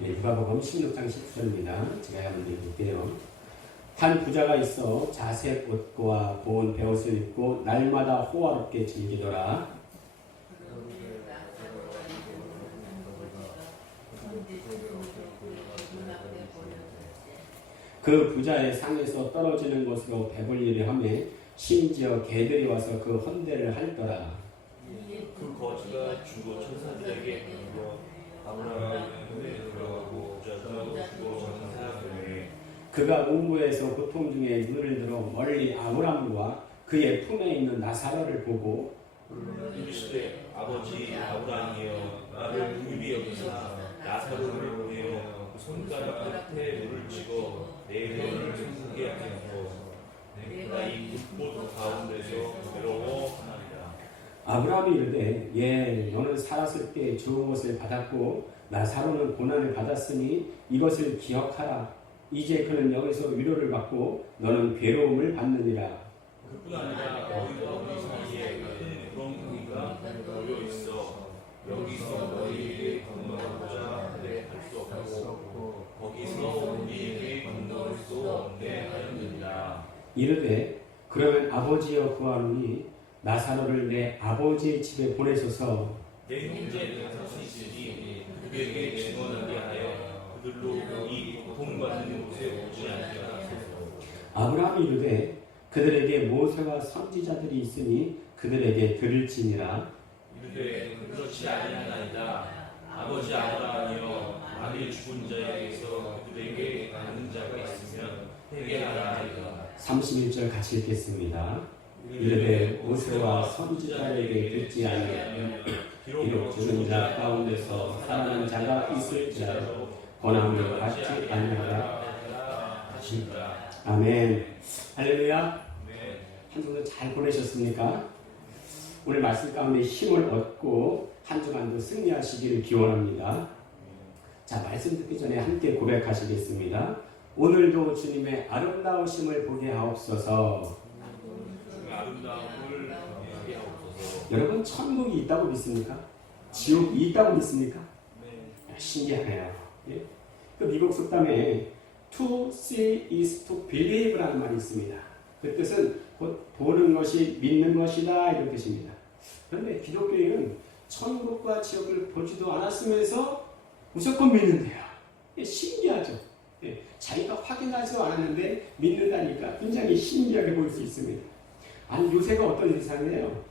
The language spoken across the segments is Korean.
누가복음 16장 19절입니다. 제가 한번 읽을게요. 한 부자가 있어 자색 옷과 고운 베옷을 입고 날마다 호화롭게 즐기더라. 그 부자의 상에서 떨어지는 것으로 배불리려 하며 심지어 개들이 와서 그 헌대를 할더라. 그 거지가 주고 천사들에게 아브라함의 들어가고 부자도 주고 천사들에게 그가 음부에서 고통 중에 눈을 들어 멀리 아브라함과 그의 품에 있는 나사로를 보고 이르시되 아버지 아브라함이여 나를 긍휼히 여기사 나사로를 보내어 손가락 끝에 물을 찍어 내 혀를 숨게 하소서. 내가 이 굿꽃 가운데서 괴로워하나이다. 아브라함이 이르되 너는 살았을 때 좋은 것을 받았고 나사로는 고난을 받았으니 이것을 기억하라. 이제 그는 여기서 위로를 받고 너는 괴로움을 받느니라. 그뿐 아니라 너희가 우리 사이에 큰 구렁텅이가 놓여 있어 여기서 너희에게 건너고자 하되 할 수 없고 거기서 우리에게 건너올 수 없네 하였느니라. 이르되 그러면 아버지여 구하노니 나사로를 내 아버지의 집에 보내소서. 내 형제 다섯이 있으니 그들에게 증언하게 하여 그들로 이 고통받는 곳에 오지 않게 하소서. 아브라함이 이르되 그들에게 모세와 선지자들이 있으니 그들에게 들을지니라. 이르되 그렇지 아니하나이다. 아버지 아브라함이여 만일 죽은 자에게서 그들에게 가는 자가 있으면 회개하라이다. 31절 같이 읽겠습니다. 이르되 모세와 선지자에게 듣지 아니하면 비록 죽은 자 가운데서 살아난 자가 있을지라도 권함을 받지 아니하라 하신다. 아멘. 할렐루야. 한 주도 잘 보내셨습니까? 오늘 말씀 가운데 힘을 얻고 한 주간도 승리하시기를 기원합니다. 자, 말씀 듣기 전에 함께 고백하시겠습니다. 오늘도 주님의 아름다우심을 보게 하옵소서. 아름다움을 보게 하옵소서. 여러분, 천국이 있다고 믿습니까? 지옥이 있다고 믿습니까? 네. 신기하네요. 예? 그 미국 속담에 to see is to believe라는 말이 있습니다. 그 뜻은 곧 보는 것이 믿는 것이다 이런 뜻입니다. 그런데 기독교인은 천국과 지옥을 보지도 않았으면서 무조건 믿는데요. 신기하죠. 예, 자기가 확인하지도 않았는데 믿는다니까 굉장히 신기하게 보일 수 있습니다. 아니, 요새가 어떤 세상이에요?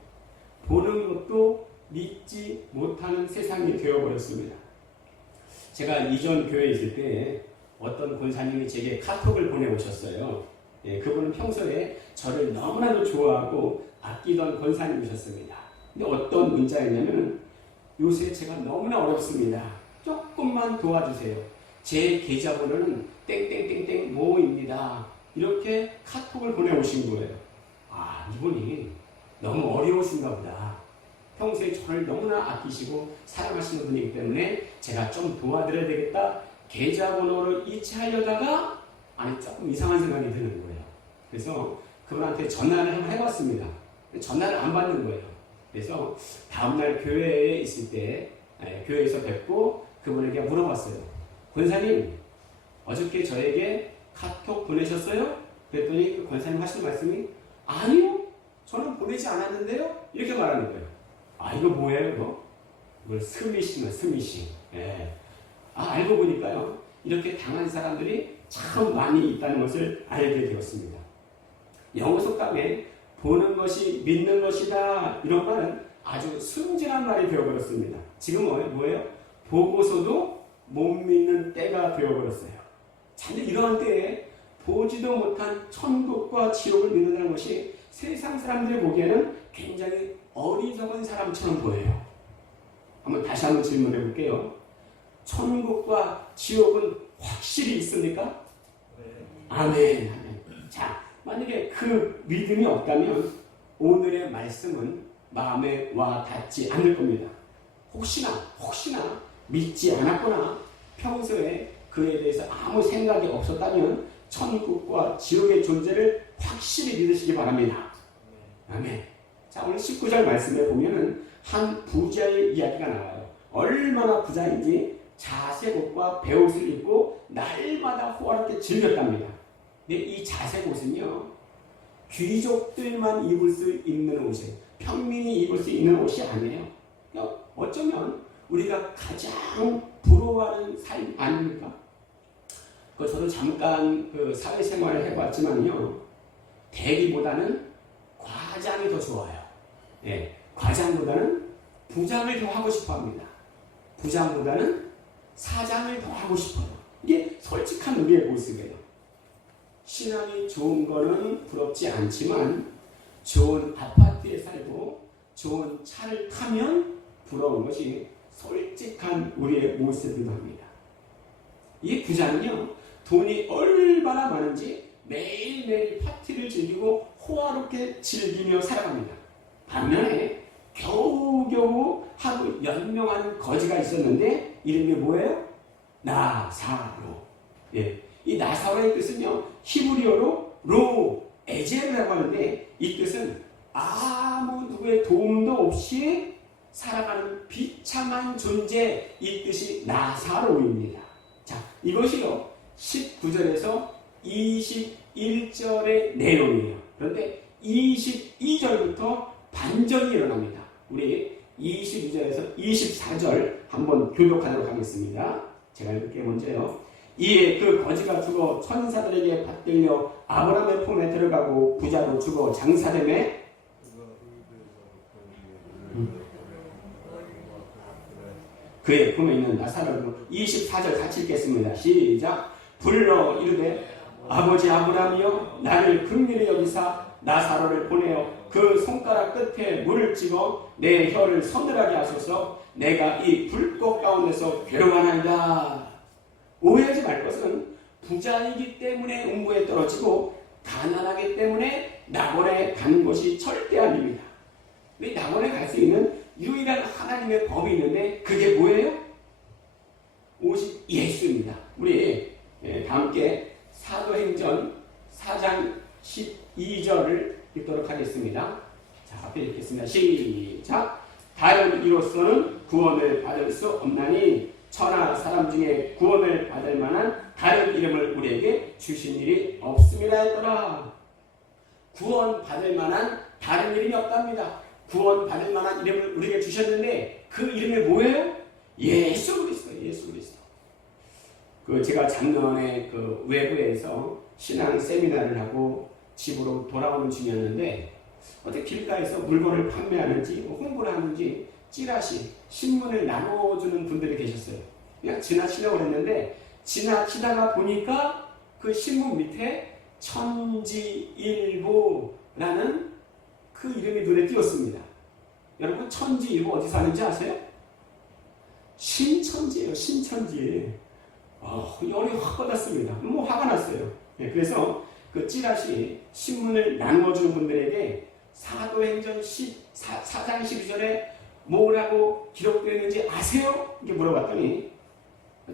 보는 것도 믿지 못하는 세상이 되어버렸습니다. 제가 이전 교회에 있을 때 어떤 권사님이 제게 카톡을 보내오셨어요. 예, 그분은 평소에 저를 너무나도 좋아하고 아끼던 권사님이셨습니다. 근데 어떤 문자였냐면 요새 제가 너무나 어렵습니다. 조금만 도와주세요. 제 계좌번호는 땡땡땡땡 모입니다. 이렇게 카톡을 보내오신 거예요. 아, 이분이 너무 어려우신가 보다. 평소에 저를 너무나 아끼시고 사랑하시는 분이기 때문에 제가 좀 도와드려야 되겠다. 계좌번호를 이체하려다가 아니 조금 이상한 생각이 드는 거예요. 그래서 그분한테 전화를 한번 해봤습니다. 전화를 안 받는 거예요. 그래서 다음날 교회에 있을 때 교회에서 뵙고 그분에게 물어봤어요. 권사님, 어저께 저에게 카톡 보내셨어요? 그랬더니 그 권사님 하시는 말씀이 아니요, 저는 보내지 않았는데요? 이렇게 말하는 거예요. 아, 이거 뭐예요, 이거? 이걸 스미싱이에요, 스미싱. 예. 아, 알고 보니까요, 이렇게 당한 사람들이 참 많이 있다는 것을 알게 되었습니다. 영어 속담에 보는 것이 믿는 것이다, 이런 말은 아주 순진한 말이 되어버렸습니다. 지금 뭐예요? 보고서도 못 믿는 때가 되어버렸어요. 자, 이러한 때에 보지도 못한 천국과 지옥을 믿는다는 것이 세상 사람들이 보기에는 굉장히 어리석은 사람처럼 보여요. 다시 한번 질문해 볼게요. 천국과 지옥은 확실히 있습니까? 네. 아멘. 자, 만약에 그 믿음이 없다면 오늘의 말씀은 마음에 와 닿지 않을 겁니다. 혹시나 믿지 않았거나 평소에 그에 대해서 아무 생각이 없었다면 천국과 지옥의 존재를 확실히 믿으시기 바랍니다. 아멘. 자, 오늘 19절 말씀에 보면은 한 부자의 이야기가 나와요. 얼마나 부자인지 자색 옷과 베옷을 입고 날마다 호화롭게 즐겼답니다. 근데 이 자색 옷은요, 귀족들만 입을 수 있는 옷이에요. 평민이 입을 수 있는 옷이 아니에요. 그러니까 어쩌면 우리가 가장 부러워하는 삶 아닙니까? 저도 잠깐 그 사회생활을 해봤지만요, 대리보다는 과장이 더 좋아요. 예, 과장보다는 부장을 더 하고 싶어 합니다. 부장보다는 사장을 더 하고 싶어요. 이게 솔직한 우리의 모습이에요. 신앙이 좋은 거는 부럽지 않지만 좋은 아파트에 살고 좋은 차를 타면 부러운 것이 솔직한 우리의 모습이기도 합니다. 이 부자는요, 돈이 얼마나 많은지 매일매일 파티를 즐기고 호화롭게 즐기며 살아갑니다. 반면에 겨우겨우 하루 연명한 거지가 있었는데 이름이 뭐예요? 나사로. 예, 이 나사로의 뜻은요, 히브리어로 에제르라고 하는데 이 뜻은 아무 누구의 도움도 없이 살아가는 비참한 존재, 이 뜻이 나사로입니다. 자, 이것이요 19절에서 21절의 내용이에요. 그런데 22절부터 반전이 일어납니다. 우리 22절에서 24절 한번 교독하도록 하겠습니다. 제가 읽을게요. 먼저요. 이에 그 거지가 죽어 천사들에게 받들려 아브라함의 품에 들어가고 부자도 죽어 장사되매 그의 품에 있는 나사로를 24절 같이 읽겠습니다. 시작. 불러 이르되 아버지 아브라함이여 나를 긍휼히 여기사 나사로를 보내어 그 손가락 끝에 물을 찍어 내 혀를 서늘하게 하소서. 내가 이 불꽃 가운데서 괴로워하나이다. 오해하지 말 것은 부자이기 때문에 음부에 떨어지고 가난하기 때문에 낙원에 가는 것이 절대 아닙니다. 근데 낙원에 갈 수 있는 유일한 하나님의 법이 있는데 그게 뭐예요? 오직 예수입니다. 우리 다 함께 사도행전 4장 12절을 읽도록 하겠습니다. 자, 앞에 읽겠습니다. 시작. 다른 이로서는 구원을 받을 수 없나니 천하 사람 중에 구원을 받을 만한 다른 이름을 우리에게 주신 일이 없음이라 했더라. 구원 받을 만한 다른 이름이 없답니다. 구원 받을 만한 이름을 우리에게 주셨는데 그 이름이 뭐예요? 예수 그리스도. 예수 그리스도. 제가 작년에 외부에서 신앙 세미나를 하고 집으로 돌아오는 중이었는데 어떻게 길가에서 물건을 판매하는지 홍보를 하는지 찌라시 신문을 나눠주는 분들이 계셨어요. 그냥 지나치려고 했는데 지나치다가 보니까 그 신문 밑에 천지일보라는 그 이름이 눈에 띄었습니다. 여러분 천지일보 어디서 하는지 아세요? 신천지예요. 신천지. 열이 확 받았습니다. 화가 났어요. 그래서 그 찌라시 신문을 나눠주는 분들에게 사도행전 4장 12절에 뭐라고 기록되어 있는지 아세요? 이렇게 물어봤더니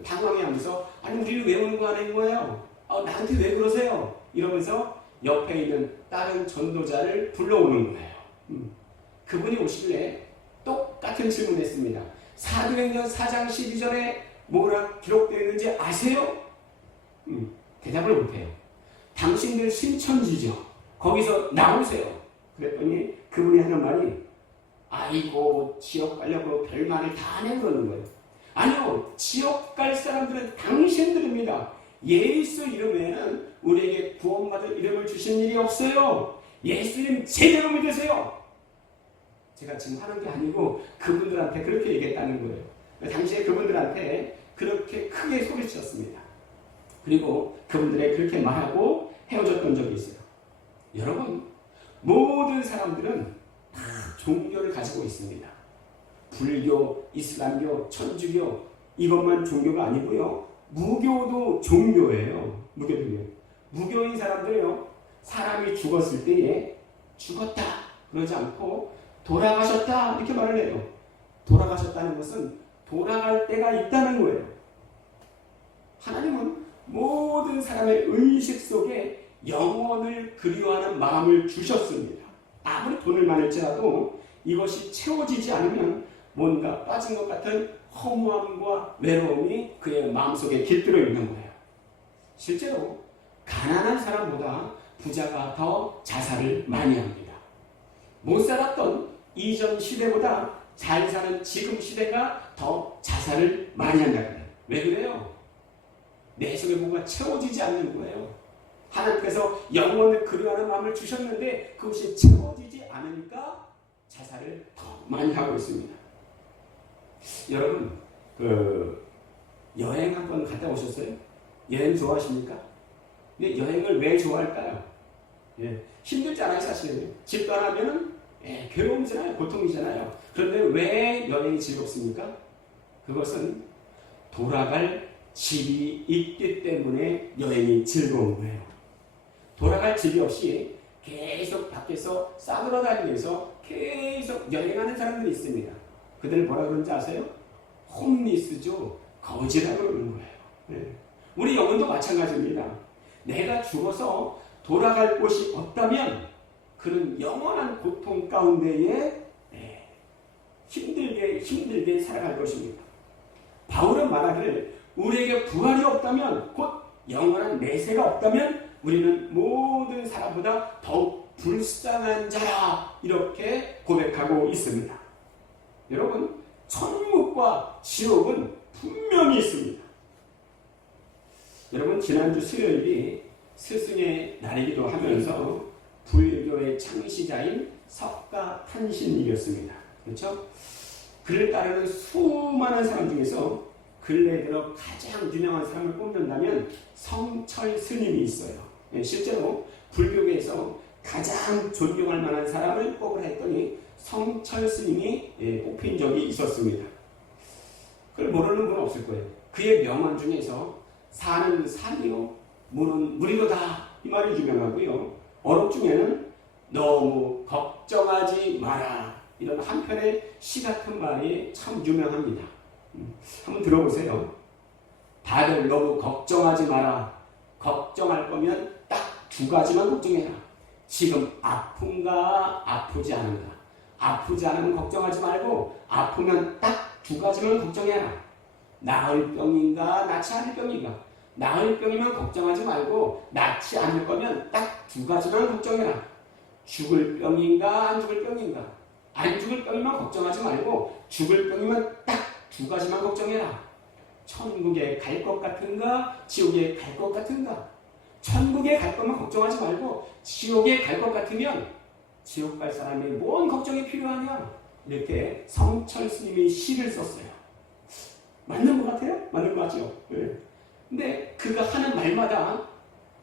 당황해하면서 아니 우리를 외우는 거 아닌 거예요. 나한테 왜 그러세요? 이러면서 옆에 있는 다른 전도자를 불러오는 거예요. 그분이 오시길래 똑같은 질문을 했습니다. 사도행전 4장 12절에 뭐라 기록되어 있는지 아세요? 대답을 못해요. 당신들 신천지죠. 거기서 나오세요. 그랬더니 그분이 하는 말이 아이고 지옥 가려고 별말을 다 하네 그러는 거예요. 아니요. 지옥 갈 사람들은 당신들입니다. 예수 이름에는 우리에게 구원받을 이름을 주신 일이 없어요. 예수님 제대로 믿으세요. 제가 지금 하는 게 아니고 그분들한테 그렇게 얘기했다는 거예요. 당시에 그분들한테 그렇게 크게 소리쳤습니다. 그리고 그분들에게 그렇게 말하고 헤어졌던 적이 있어요. 여러분, 모든 사람들은 다 종교를 가지고 있습니다. 불교, 이슬람교, 천주교 이것만 종교가 아니고요. 무교도 종교예요. 무교인 사람들요. 사람이 죽었을 때에 죽었다 그러지 않고 돌아가셨다 이렇게 말을 해요. 돌아가셨다는 것은 돌아갈 때가 있다는 거예요. 하나님은 모든 사람의 의식 속에 영원을 그리워하는 마음을 주셨습니다. 아무리 돈을 많을지라도 이것이 채워지지 않으면 뭔가 빠진 것 같은 허무함과 외로움이 그의 마음속에 깃들어 있는 거예요. 실제로 가난한 사람보다 부자가 더 자살을 많이 합니다. 못 살았던 이전 시대보다 잘 사는 지금 시대가 더 자살을 많이 한다는 거예요. 왜 그래요? 내 속에 뭔가 채워지지 않는 거예요. 하나님께서 영원을 그리워하는 마음을 주셨는데 그것이 채워지지 않으니까 자살을 더 많이 하고 있습니다. 여러분, 여행 한번 갔다 오셨어요? 여행 좋아하십니까? 근데 여행을 왜 좋아할까요? 힘들잖아요, 사실은. 집 떠나면은 괴로움이잖아요, 고통이잖아요. 그런데 왜 여행이 즐겁습니까? 그것은 돌아갈 집이 있기 때문에 여행이 즐거운 거예요. 돌아갈 집이 없이 계속 밖에서 싸돌아다니면서 계속 여행하는 사람들이 있습니다. 그들을 뭐라 그러는지 아세요? 홈리스죠. 거지라고 그러는 거예요. 우리 영혼도 마찬가지입니다. 내가 죽어서 돌아갈 곳이 없다면 그는 영원한 고통 가운데에 힘들게 살아갈 것입니다. 바울은 말하기를 우리에게 부활이 없다면 곧 영원한 내세가 없다면 우리는 모든 사람보다 더욱 불쌍한 자라 이렇게 고백하고 있습니다. 여러분, 천국과 지옥은 분명히 있습니다. 여러분, 지난주 수요일이 스승의 날이기도 하면서 불교의 창시자인 석가탄신일이었습니다. 그렇죠? 그를 따르는 수많은 사람 중에서 근래에 들어 가장 유명한 사람을 뽑는다면 성철 스님이 있어요. 실제로 불교계에서 가장 존경할 만한 사람을 뽑으라 했더니 성철 스님이 뽑힌 적이 있었습니다. 그걸 모르는 분은 없을 거예요. 그의 명언 중에서 산은 산이요, 물은 물이로다 이 말이 유명하고요. 어록 중에는 너무 걱정하지 마라 이런 한편의 시 같은 말이 참 유명합니다. 한번 들어보세요. 다들 너무 걱정하지 마라. 걱정할 거면 딱 두 가지만 걱정해라. 지금 아픈가 아프지 않은가. 아프지 않으면 걱정하지 말고 아프면 딱 두 가지만 걱정해라. 나을 병인가 낫지 않을 병인가. 나을 병이면 걱정하지 말고 낫지 않을 거면 딱 두 가지만 걱정해라. 죽을 병인가 안 죽을 병인가. 안 죽을 병이면 걱정하지 말고 죽을 병이면 딱 두 가지만 걱정해라. 천국에 갈 것 같은가 지옥에 갈 것 같은가. 천국에 갈 거면 걱정하지 말고 지옥에 갈 것 같으면 지옥 갈 사람이 뭔 걱정이 필요하냐. 이렇게 성철 스님이 시를 썼어요. 맞는 것 같아요? 맞는 거 맞죠? 네. 근데 그가 하는 말마다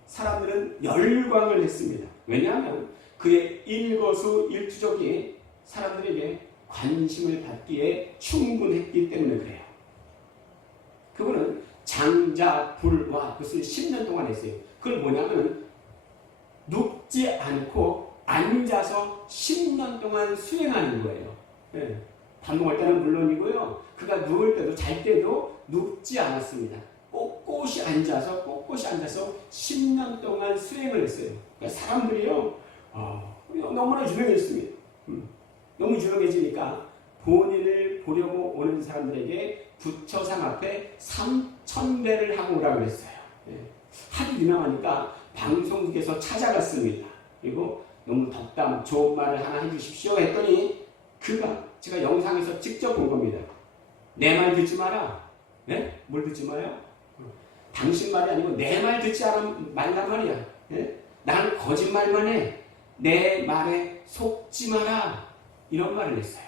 사람들은 열광을 했습니다. 왜냐하면 그의 일거수일투족이 사람들에게 관심을 받기에 충분했기 때문에 그래요. 그분은 장자불화 그것을 10년 동안 했어요. 그걸 뭐냐면 눕지 않고 앉아서 10년 동안 수행하는 거예요. 네. 밥 먹을 때는 물론이고요. 그가 누울 때도 잘 때도 눕지 않았습니다. 꼿꼿이 앉아서 10년 동안 수행을 했어요. 그러니까 사람들이요 너무나 유명했습니다. 너무 유명해지니까 본인을 보려고 오는 사람들에게 부처상 앞에 3,000배를 하고 오라고 그랬어요. 하도 유명하니까 방송국에서 찾아갔습니다. 그리고 너무 덕담 좋은 말을 하나 해주십시오 했더니 그가 제가 영상에서 직접 본 겁니다. 내 말 듣지 마라. 네? 뭘 듣지 마요? 당신 말이 아니고 내 말 듣지 말란 말이야. 네? 난 거짓말만 해. 내 말에 속지 마라. 이런 말을 했어요.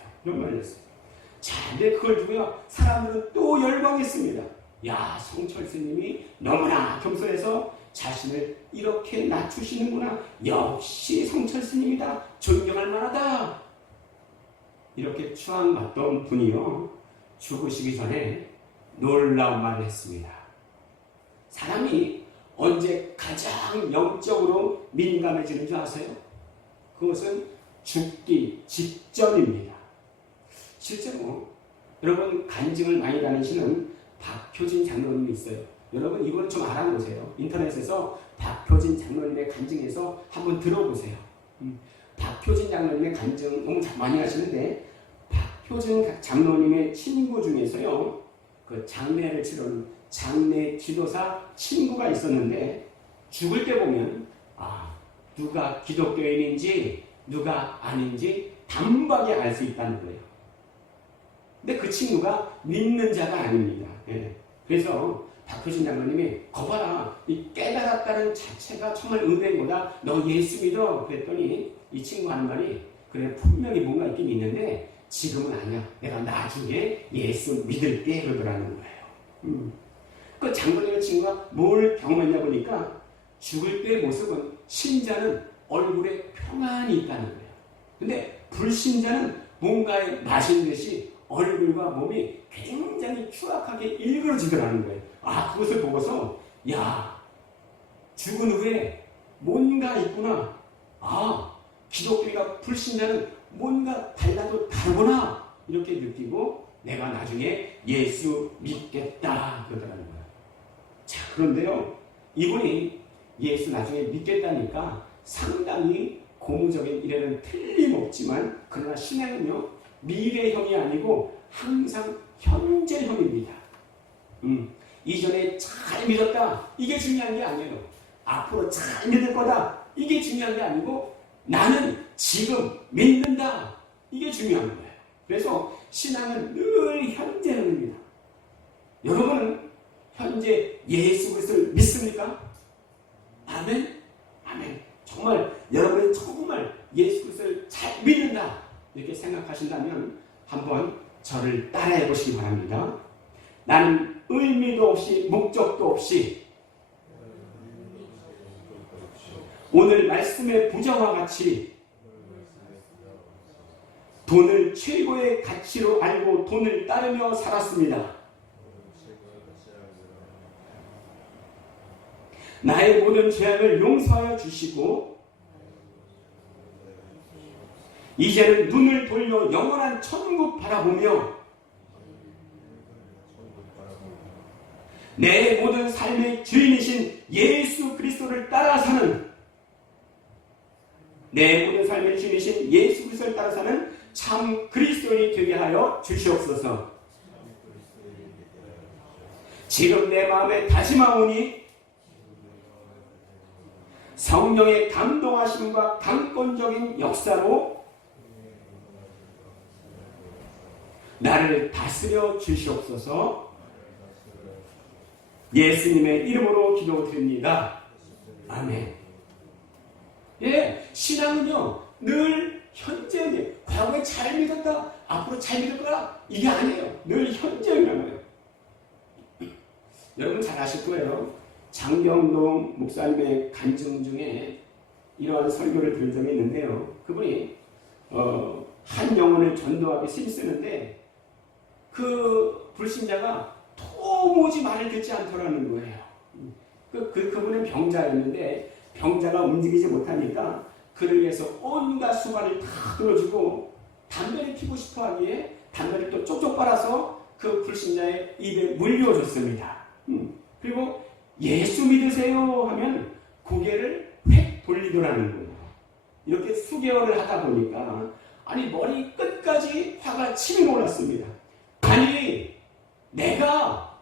자, 근데 그걸 두고요. 사람들은 또 열광했습니다. 야, 성철 스님이 너무나 겸손해서 자신을 이렇게 낮추시는구나. 역시 성철 스님이다. 존경할 만하다. 이렇게 추앙받던 분이요. 죽으시기 전에 놀라운 말을 했습니다. 사람이 언제 가장 영적으로 민감해지는 줄 아세요? 그것은 죽기 직전입니다. 실제로 여러분 간증을 많이 다니시는 박효진 장로님이 있어요. 여러분 이거는 좀 알아보세요. 인터넷에서 박효진 장로님의 간증에서 한번 들어보세요. 박효진 장로님의 간증 너무 많이 하시는데 효준 장로님의 친구 중에서요, 그 장례를 치르는 장례 지도사 친구가 있었는데, 죽을 때 보면 누가 기독교인인지 누가 아닌지 단박에 알 수 있다는 거예요. 근데 그 친구가 믿는 자가 아닙니다. 예. 그래서 박효신 장로님이 거봐라, 이 깨달았다는 자체가 정말 은혜인 거다. 너 예수 믿어. 그랬더니 이 친구 하는 말이, 그래 분명히 뭔가 있긴 있는데 지금은 아니야. 내가 나중에 예수 믿을게. 그러더라는 거예요. 그 장로님의 친구가 뭘 경험했냐 보니까 죽을 때의 모습은 신자는 얼굴에 평안이 있다는 거예요. 근데 불신자는 뭔가에 마신 듯이 얼굴과 몸이 굉장히 추악하게 일그러지더라는 거예요. 그것을 보고서 야, 죽은 후에 뭔가 있구나. 기독교가 불신자는 뭔가 달라도 다르구나. 이렇게 느끼고 내가 나중에 예수 믿겠다. 그러더라는 거예요. 자, 그런데요, 이분이 예수 나중에 믿겠다니까 상당히 고무적인 일에는 틀림없지만, 그러나 신앙은요, 미래형이 아니고 항상 현재형입니다. 이전에 잘 믿었다, 이게 중요한 게 아니에요. 앞으로 잘 믿을 거다, 이게 중요한 게 아니고 나는 지금 믿는다, 이게 중요한 거예요. 그래서 신앙은 늘 현재형입니다. 여러분은 현재 예수 그리스도를 믿습니까? 아멘? 아멘. 정말 여러분이 정말 예수 그리스도를 잘 믿는다, 이렇게 생각하신다면 한번 저를 따라해 보시기 바랍니다. 나는 의미도 없이 목적도 없이 오늘 말씀의 부정과 같이 돈을 최고의 가치로 알고 돈을 따르며 살았습니다. 나의 모든 죄악을 용서하여 주시고 이제는 눈을 돌려 영원한 천국 바라보며 내 모든 삶의 주인이신 예수 그리스도를 따라 사는, 내 모든 삶의 주인이신 예수 그리스도를 따라 사는 참 그리스도인이 되게 하여 주시옵소서. 지금 내 마음에 다짐하오니 성령의 감동하심과 강권적인 역사로 나를 다스려 주시옵소서. 예수님의 이름으로 기도드립니다. 아멘. 예, 신앙은요, 늘 현재에, 과거에 잘 믿었다, 앞으로 잘 믿을 거라, 이게 아니에요. 늘 현재라는 거예요. 여러분 잘 아실 거예요. 장경동 목사님의 간증 중에 이러한 설교를 들은 적이 있는데요. 그분이 한 영혼을 전도하기 힘쓰는데 그 불신자가 도무지 말을 듣지 않더라는 거예요. 그분은 병자였는데 병자가 움직이지 못하니까 그를 위해서 온갖 수발을 다 들어주고 담배를 피고 싶어 하기에 담배를 또 쪽쪽 빨아서 그 불신자의 입에 물려줬습니다. 그리고 예수 믿으세요 하면 고개를 획 돌리더라는 거예요. 이렇게 수개월을 하다 보니까 머리 끝까지 화가 치밀어 올랐습니다. 내가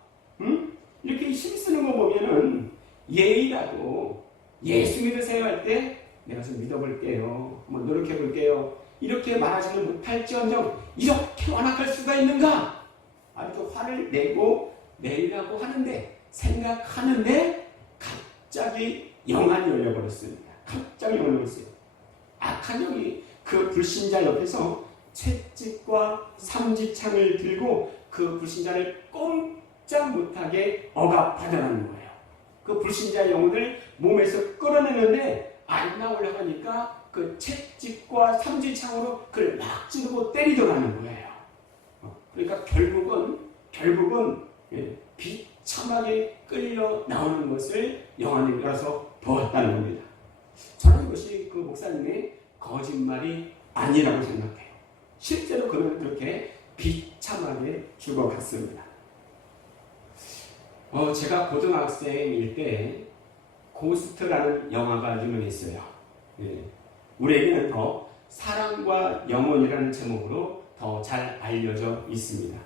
이렇게 힘쓰는 거 보면은 예의라도 예수 믿으세요 할 때 내가 좀 믿어볼게요, 한번 노력해볼게요, 이렇게 말하지는 못할지언정 이렇게 완악할 수가 있는가? 아주 화를 내려고 하는데, 생각하는데 갑자기 영안이 열려버렸습니다. 갑자기 열려버렸어요. 악한 영이 그 불신자 옆에서 채찍과 삼지창을 들고 그 불신자를 꼼짝 못하게 억압하더라는 거예요. 그 불신자의 영혼을 몸에서 끌어내는데 안 나오려고 하니까 그 채찍과 삼지창으로 그를 막 찌르고 때리더라는 거예요. 그러니까 결국은 비참하게 끌려 나오는 것을 영안이 열어서 보았다는 겁니다. 저는 이것이 그 목사님의 거짓말이 아니라고 생각해요. 실제로 그는 그렇게 비참하게 죽어갔습니다. 제가 고등학생일 때 고스트라는 영화가 유명했어요. 우리에게는 더 사랑과 영혼이라는 제목으로 더 더 잘 알려져 있습니다.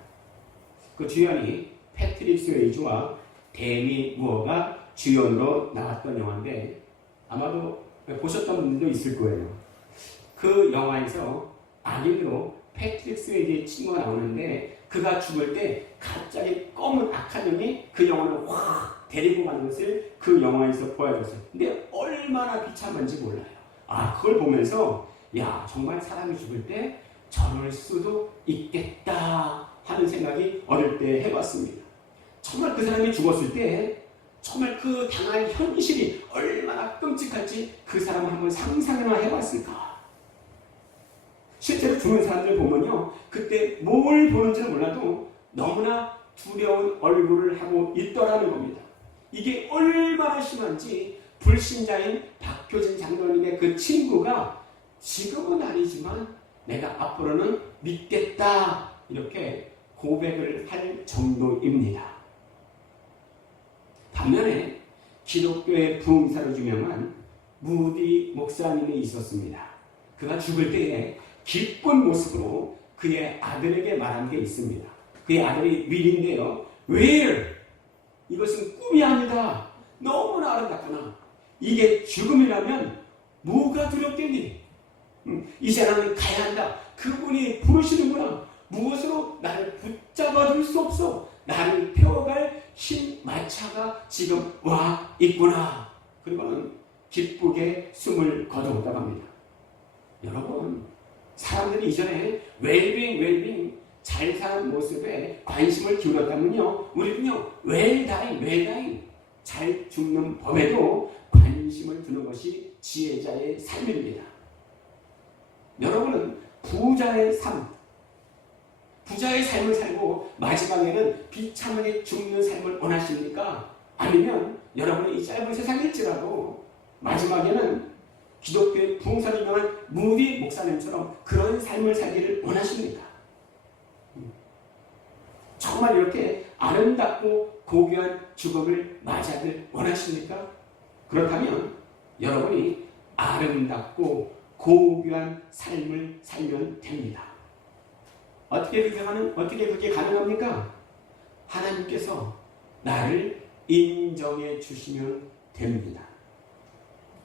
그 주연이 패트릭 스웨이지와 데미 무어가 주연으로 나왔던 영화인데 아마도 보셨던 분들도 있을 거예요. 그 영화에서 악인으로 패트릭 스웨이지의 친구가 나오는데 그가 죽을 때 갑자기 검은 악한 영이 그 영혼을 확 데리고 가는 것을 그 영화에서 보여줬어요. 근데 얼마나 비참한지 몰라요. 그걸 보면서 야, 정말 사람이 죽을 때 저럴 수도 있겠다 하는 생각이 어릴 때 해봤습니다. 정말 그 사람이 죽었을 때 정말 그 당할 현실이 얼마나 끔찍할지 그 사람을 한번 상상이나 해봤을까. 실제로 죽는 사람들 보면요, 그때 뭘 보는지는 몰라도 너무나 두려운 얼굴을 하고 있더라는 겁니다. 이게 얼마나 심한지 불신자인 박효진 장로님의 그 친구가 지금은 아니지만 내가 앞으로는 믿겠다 이렇게 고백을 할 정도입니다. 반면에 기독교의 부흥사로 유명한 무디 목사님이 있었습니다. 그가 죽을 때에 기쁜 모습으로 그의 아들에게 말한 게 있습니다. 그의 아들이 윌인데요. 윌! 이것은 꿈이 아니다. 너무나 아름답구나. 이게 죽음이라면 뭐가 두렵겠니? 이제는 가야 한다. 그분이 부르시는구나. 무엇으로 나를 붙잡아 줄 수 없어. 나를 태워갈 흰 마차가 지금 와 있구나. 그리고는 기쁘게 숨을 거두었다고 합니다. 여러분, 사람들이 이전에 웰빙 잘 사는 모습에 관심을 기울였다면요, 우리는요 웰다잉 잘 죽는 법에도 관심을 두는 것이 지혜자의 삶입니다. 여러분은 부자의 삶을 살고 마지막에는 비참하게 죽는 삶을 원하십니까? 아니면 여러분의 이 짧은 세상일지라도 마지막에는 기독교의 부흥사로 유명한 무디 목사님처럼 그런 삶을 살기를 원하십니까? 정말 이렇게 아름답고 고귀한 죽음을 맞이하길 원하십니까? 그렇다면 여러분이 아름답고 고귀한 삶을 살면 됩니다. 어떻게 그게 가능합니까? 하나님께서 나를 인정해 주시면 됩니다.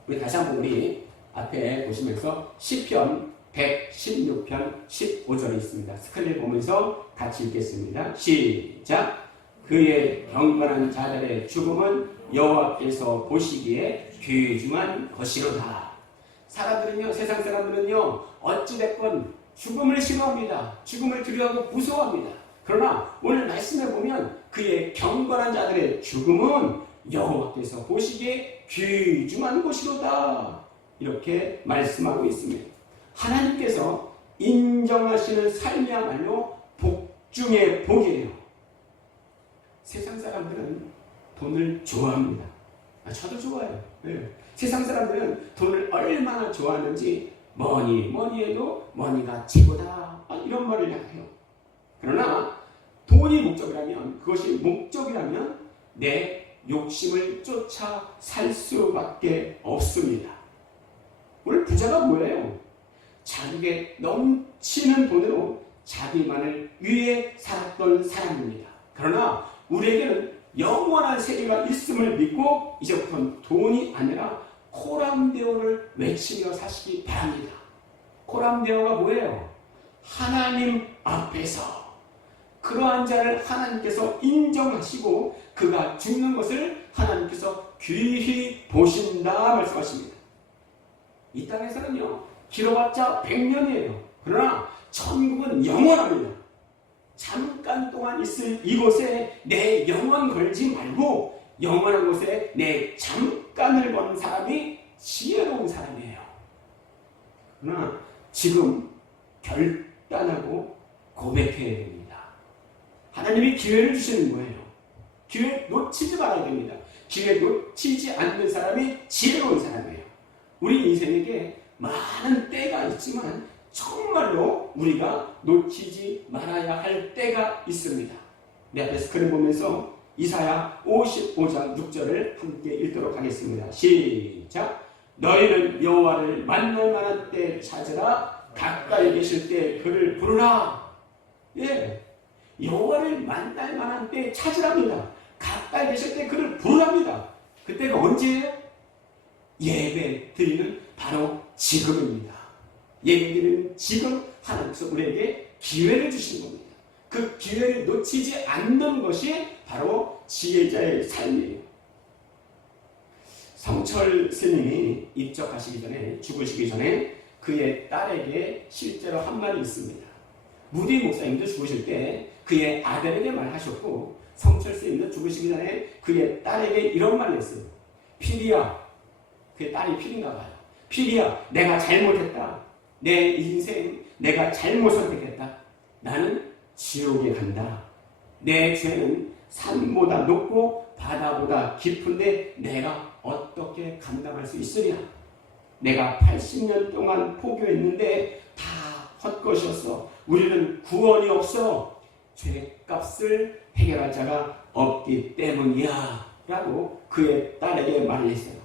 우리 다시 한번 우리 앞에 보시면서 시편 116편 15절에 있습니다. 스크린을 보면서 같이 읽겠습니다. 시작! 그의 경건한 자들의 죽음은 여호와께서 보시기에 귀중한 것이로다. 세상 사람들은요, 어찌됐건 죽음을 싫어합니다. 죽음을 두려워하고 무서워합니다. 그러나 오늘 말씀에 보면 그의 경건한 자들의 죽음은 여호와께서 보시기에 귀중한 것이로다. 이렇게 말씀하고 있습니다. 하나님께서 인정하시는 삶이야말로 복 중의 복이에요. 세상 사람들은 돈을 좋아합니다. 저도 좋아해요. 네. 세상 사람들은 돈을 얼마나 좋아하는지 뭐니 해도 머니가 최고다 이런 말을 해요. 그러나 돈이 목적이라면, 그것이 목적이라면 내 욕심을 쫓아 살 수밖에 없습니다. 오늘 부자가 뭐예요? 자기에게 넘치는 돈으로 자기만을 위해 살았던 사람입니다. 그러나 우리에게는 영원한 세계가 있음을 믿고 이제부터는 돈이 아니라 코람데오를 외치며 사시기 바랍니다. 코람데오가 뭐예요? 하나님 앞에서 그러한 자를 하나님께서 인정하시고 그가 죽는 것을 하나님께서 귀히 보신다 말씀하십니다. 이 땅에서는요, 길어봤자 100년이에요. 그러나 천국은 영원합니다. 잠깐 동안 있을 이곳에 내 영원 걸지 말고 영원한 곳에 내 잠깐을 거는 사람이 지혜로운 사람이에요. 그러나 지금 결단하고 고백해야 됩니다. 하나님이 기회를 주시는 거예요. 기회 놓치지 말아야 됩니다. 기회 놓치지 않는 사람이 지혜로운 사람이에요. 우리 인생에게 많은 때가 있지만 정말로 우리가 놓치지 말아야 할 때가 있습니다. 내 앞에 스크린 보면서 이사야 55장 6절을 함께 읽도록 하겠습니다. 시작! 너희는 여호와를 만날 만한 때 찾으라. 가까이 계실 때 그를 부르라. 예, 여호와를 만날 만한 때 찾으랍니다. 가까이 계실 때 그를 부르랍니다. 그때가 언제예요? 예배 드리는 바로 지금입니다. 예배 드리는 지금 하나님께서 우리에게 기회를 주시는 겁니다. 그 기회를 놓치지 않는 것이 바로 지혜자의 삶이에요. 성철 스님이 입적하시기 전에, 죽으시기 전에 그의 딸에게 실제로 한 말이 있습니다. 무디 목사님도 죽으실 때 그의 아들에게 말하셨고, 성철 스님도 죽으시기 전에 그의 딸에게 이런 말을 했어요. 필이야, 그의 딸이 필인가 봐요. 필이야, 내가 잘못했다. 내 인생 내가 잘못 선택했다. 나는 지옥에 간다. 내 죄는 산보다 높고 바다보다 깊은데 내가 어떻게 감당할 수 있으랴. 내가 80년 동안 포교했는데 다 헛것이었어. 우리는 구원이 없어. 죄값을 해결할 자가 없기 때문이야. 라고 그의 딸에게 말을 했어요.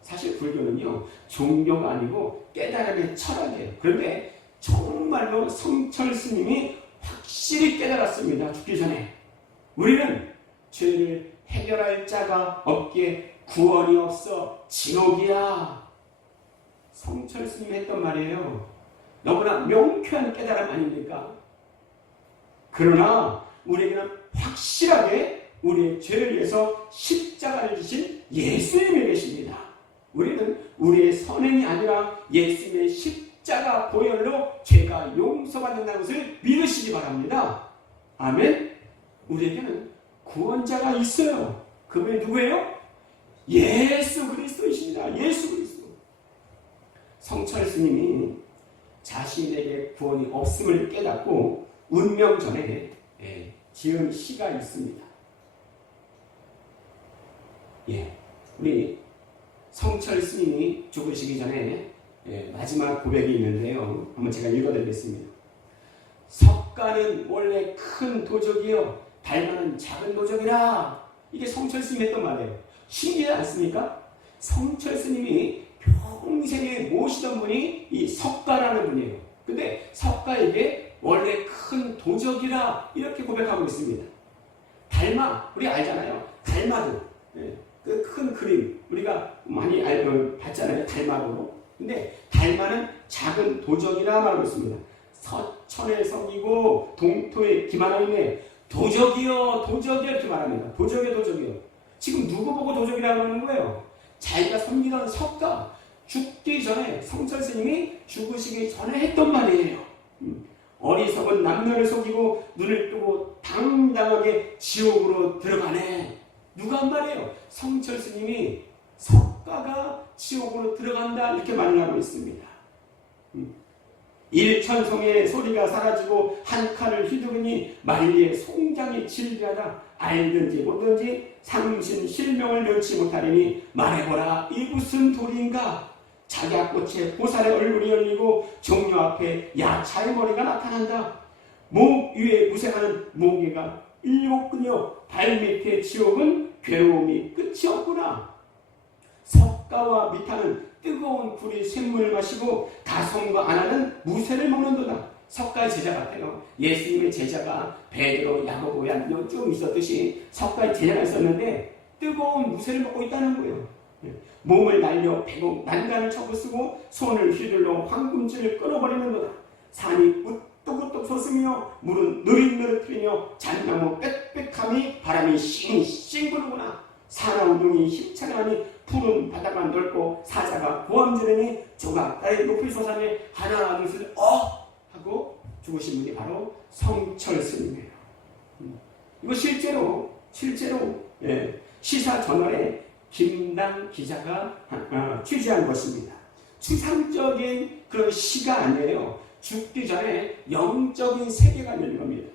사실 불교는요, 종교가 아니고 깨달음의 철학이에요. 그런데 정말로 성철 스님이 확실히 깨달았습니다. 죽기 전에. 우리는 죄를 해결할 자가 없기에 구원이 없어. 지옥이야. 성철 스님이 했던 말이에요. 너무나 명쾌한 깨달음 아닙니까? 그러나 우리에게는 확실하게 우리의 죄를 위해서 십자가를 지신 예수님이 계십니다. 우리는 우리의 선행이 아니라 예수님의 십자가 보혈로 죄가 용서받는다는 것을 믿으시기 바랍니다. 아멘. 우리에게는 구원자가 있어요. 그분이 누구예요? 예수 그리스도이십니다. 예수 그리스도. 성철 스님이 자신에게 구원이 없음을 깨닫고 운명 전에 지은 시가 있습니다. 우리 성철 스님이 죽으시기 전에 마지막 고백이 있는데요. 한번 제가 읽어드리겠습니다. 석가는 원래 큰 도적이요, 달마는 작은 도적이라. 이게 성철 스님이 했던 말이에요. 신기하지 않습니까? 성철 스님이 평생에 모시던 분이 이 석가라는 분이에요. 근데 석가에게 원래 큰 도적이라 이렇게 고백하고 있습니다. 달마, 우리 알잖아요. 달마도 그 큰 그림 우리가 많이 봤잖아요. 달마도. 근데 달마는 작은 도적이라 말하고 있습니다. 서천에 섬기고 동토에 기만하네. 도적이요, 도적이요 이렇게 말합니다. 도적이요, 도적이요. 지금 누구 보고 도적이라고 하는 거예요? 자기가 섬기던 석가, 죽기 전에 성철 스님이 죽으시기 전에 했던 말이에요. 어리석은 남녀를 속이고 눈을 뜨고 당당하게 지옥으로 들어가네. 누가 한 말이에요? 성철 스님이 석가가 지옥으로 들어간다 이렇게 말을 하고 있습니다. 일천송의 소리가 사라지고 한 칼을 휘두르니 만리의 송장이 질비하다. 알든지 모든지 상신 실명을 면치 못하리니 말해보라, 이 무슨 돌인가. 작약꽃에 보살의 얼굴이 열리고 종려 앞에 야차의 머리가 나타난다. 목 위에 무생하는 모개가 일곱 끈이요, 발밑에 지옥은 괴로움이 끝이 없구나. 석가와 미타는 뜨거운 굴의 샘물을 마시고 가솜과 아나는 무쇠를 먹는도다. 석가의 제자 같아요. 예수님의 제자가 베드로, 야고보, 요한 쭉 있었듯이 석가의 제자가 있었는데 뜨거운 무쇠를 먹고 있다는 거예요. 몸을 날려 배고 난간을 쳐부수고 손을 휘둘러 황금줄을 끊어버리는도다. 산이 우뚝우뚝 솟으며 물은 느릿느릿 흐리며 잣나무 빽빽함이 바람이 싱싱 부르구나. 산하우둥이 힘차게 하니 푸른 바다가 넓고 사자가 고함지르니 조각가의 높이 솟아내 하나 둘 하고 죽으신 분이 바로 성철 스님이에요. 이거 실제로 시사저널에 김당 기자가 취재한 것입니다. 추상적인 그런 시가 아니에요. 죽기 전에 영적인 세계가 열린 겁니다.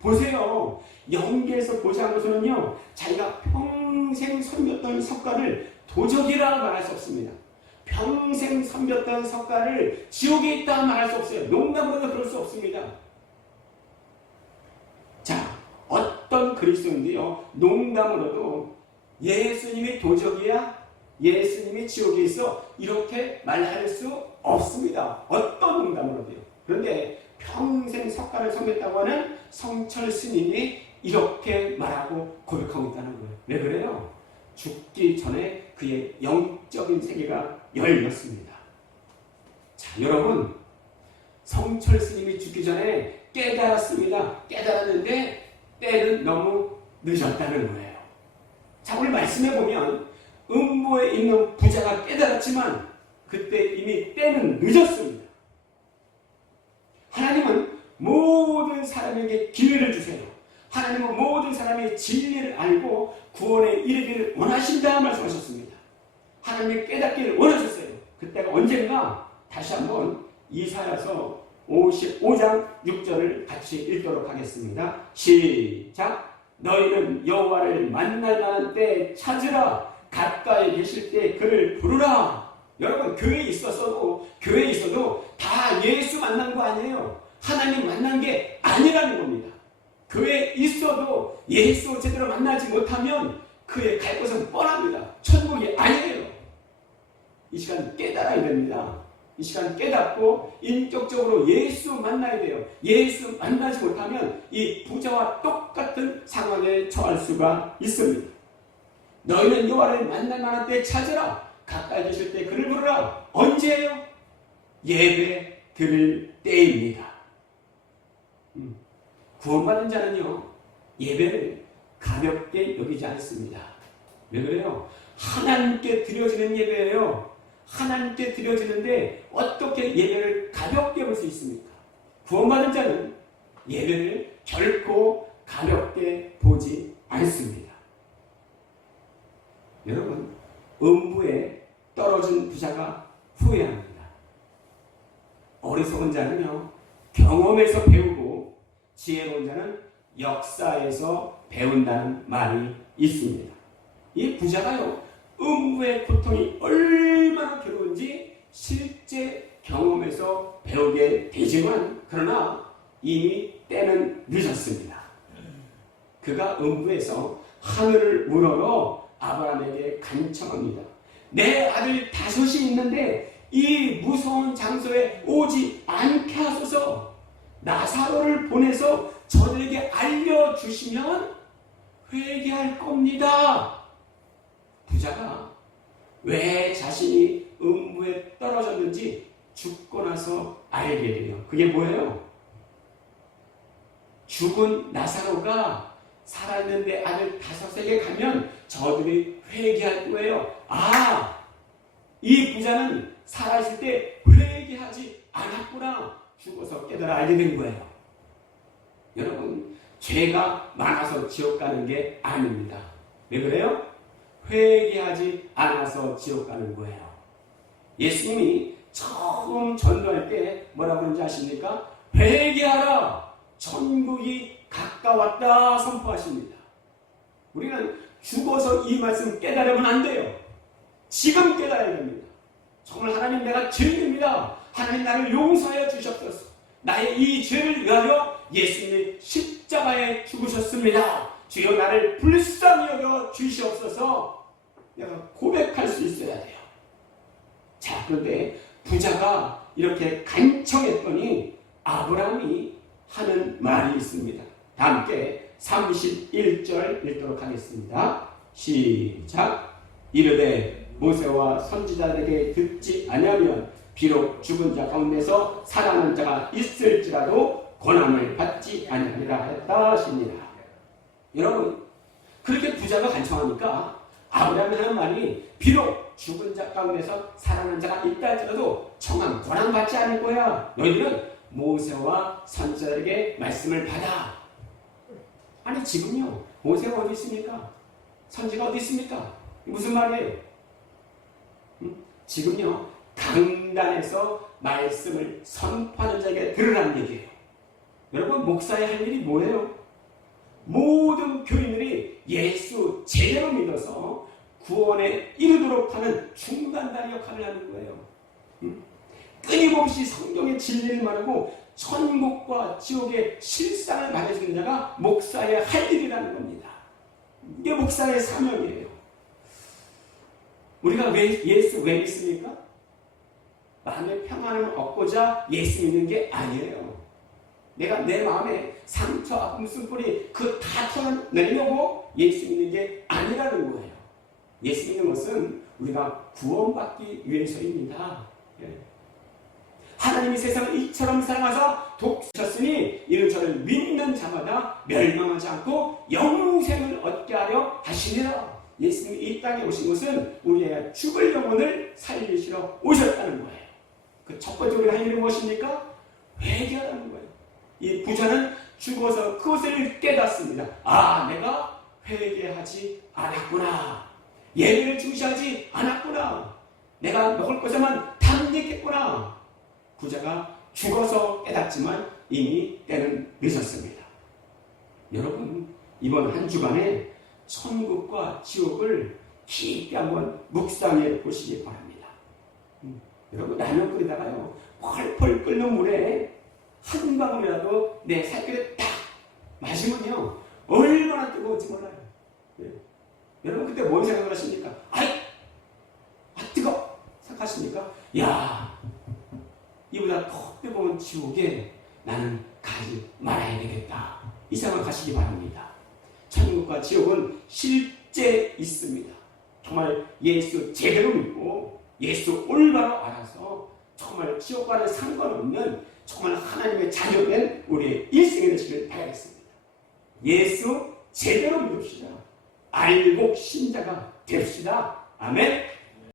보세요. 영계에서 보자는 것은요, 자기가 평생 섬겼던 석가를 도적이라 말할 수 없습니다. 평생 섬겼던 석가를 지옥에 있다 말할 수 없어요. 농담으로도 그럴 수 없습니다. 자, 어떤 그리스도인데요, 농담으로도 예수님이 도적이야, 예수님이 지옥에 있어 이렇게 말할 수 없습니다. 어떤 농담으로도요. 그런데 평생 석가를 섬겼다고 하는 성철 스님이 이렇게 말하고 고백하고 있다는 거예요. 왜 그래요? 죽기 전에 그의 영적인 세계가 열렸습니다. 자, 여러분, 성철 스님이 죽기 전에 깨달았습니다. 깨달았는데 때는 너무 늦었다는 거예요. 자, 오늘 말씀해 보면 음부에 있는 부자가 깨달았지만 그때 이미 때는 늦었습니다. 하나님은 모든 사람에게 기회를 주세요. 하나님은 모든 사람이 진리를 알고 구원에 이르기를 원하신다 말씀하셨습니다. 하나님이 깨닫기를 원하셨어요. 그때가 언젠가 다시 한번 이사야서 55장 6절을 같이 읽도록 하겠습니다. 시작. 너희는 여호와를 만날 만한 때에 찾으라. 가까이 계실 때 그를 부르라. 여러분, 교회에 있어도 다 예수 만난 거 아니에요. 하나님 만난 게 아니라는 겁니다. 교회에 있어도 예수 제대로 만나지 못하면 그의 갈 곳은 뻔합니다. 천국이 아니에요. 이 시간 깨달아야 됩니다. 이 시간 깨닫고 인격적으로 예수 만나야 돼요. 예수 만나지 못하면 이 부자와 똑같은 상황에 처할 수가 있습니다. 너희는 여호와를 만날 만한 때 찾으라. 가까이 계실 때 그를 부르라. 언제예요? 예배 드릴 때입니다. 구원받은 자는요, 예배를 가볍게 여기지 않습니다. 왜 그래요? 하나님께 드려지는 예배예요. 하나님께 드려지는데 어떻게 예배를 가볍게 볼 수 있습니까? 구원받은 자는 예배를 결코 가볍게 보지 않습니다. 여러분, 음부에 떨어진 부자가 후회합니다. 어리석은 자는요, 경험에서 배우고 지혜로운 자는 역사에서 배운다는 말이 있습니다. 이 부자가요, 음부의 고통이 얼마나 괴로운지 실제 경험에서 배우게 되지만 그러나 이미 때는 늦었습니다. 그가 음부에서 하늘을 우러러 아브라함에게 간청합니다. 내 아들 5이 있는데 이 무서운 장소에 오지 않게 하소서. 나사로를 보내서 저들에게 알려주시면 회개할 겁니다. 부자가 왜 자신이 음부에 떨어졌는지 죽고 나서 알게 돼요. 그게 뭐예요? 죽은 나사로가 살아있는데 아들 5에게 가면 저들이 회개할 거예요. 아, 이 부자는 살아있을 때 회개하지 않았구나. 죽어서 깨달아 알게 된 거예요. 여러분, 죄가 많아서 지옥 가는 게 아닙니다. 왜 그래요? 회개하지 않아서 지옥 가는 거예요. 예수님이 처음 전도할 때 뭐라고 하는지 아십니까? 회개하라! 천국이 가까웠다 선포하십니다. 우리는 죽어서 이 말씀 깨달으면 안 돼요. 지금 깨달아야 됩니다. 정말 하나님, 내가 죄인입니다. 하나님, 나를 용서하여 주셨소서. 나의 이 죄를 위하여 예수님이 십자가에 죽으셨습니다. 주여 나를 불쌍히 여겨 주시옵소서. 내가 고백할 수 있어야 돼요. 자, 그런데 부자가 이렇게 간청했더니 아브라함이 하는 말이 있습니다. 다 함께 31절 읽도록 하겠습니다. 시작. 이르되 모세와 선지자들에게 듣지 아니하면 비록 죽은 자 가운데서 살아난 자가 있을지라도 고난을 받지 아니하리라 했다 하십니다. 여러분, 그렇게 부자가 간청하니까 아브라함이 하는 말이 비록 죽은 자 가운데서 살아난 자가 있다 할지라도 청한 고난 받지 않을 거야. 너희들은 모세와 선지자들에게 말씀을 받아. 아니, 지금요, 모세가 어디 있습니까? 선지가 어디 있습니까? 무슨 말이에요? 지금요, 강단에서 말씀을 선포하는 자에게 들으라는 얘기예요. 여러분, 목사의 할 일이 뭐예요? 모든 교인들이 예수 제대로 믿어서 구원에 이르도록 하는 중간다리 역할을 하는 거예요. 끊임없이 성경의 진리를 말하고 천국과 지옥의 실상을 말해주는 자가 목사의 할 일이라는 겁니다. 이게 목사의 사명이에요. 우리가 예수 왜 믿습니까? 마음의 평안을 얻고자 예수 믿는 게 아니에요. 내가 내 마음에 상처, 아픔, 쓴뿌리 그 다 털어내려고 예수 믿는 게 아니라는 거예요. 예수 믿는 것은 우리가 구원받기 위해서입니다. 예. 하나님이 세상을 이처럼 사랑하사 독주셨으니 이는 저를 믿는 자마다 멸망하지 않고 영생을 얻게 하려 하시니라. 예수님이 이 땅에 오신 것은 우리의 죽을 영혼을 살리시러 오셨다는 거예요. 그 첫 번째 우리가 할 일은 무엇입니까? 회개하라는 거예요. 이 부자는 죽어서 그것을 깨닫습니다. 아, 내가 회개하지 않았구나. 예배를 중시하지 않았구나. 내가 먹을 것에만 탐닉했구나. 부자가 죽어서 깨닫지만 이미 때는 늦었습니다. 여러분, 이번 한 주간에 천국과 지옥을 깊게 한번 묵상해 보시기 바랍니다. 여러분, 라면 끓이다가요, 펄펄 끓는 물에 한 방울이라도 내 살결에 딱 마시면요, 얼마나 뜨거운지 몰라요. 예. 여러분, 그때 뭔 생각을 하십니까? 아이, 뜨거! 생각하십니까? 야, 이보다 더 뜨거운 지옥에 나는 가지 말아야 되겠다. 이 생각 하시기 바랍니다. 천국과 지옥은 실제 있습니다. 정말 예수 제대로 믿고 예수 올바로 알아서 정말 지옥과는 상관없는 정말 하나님의 자녀된 우리의 일생이 되시길 바라겠습니다. 예수 제대로 믿읍시다. 알복 신자가 됩시다. 아멘.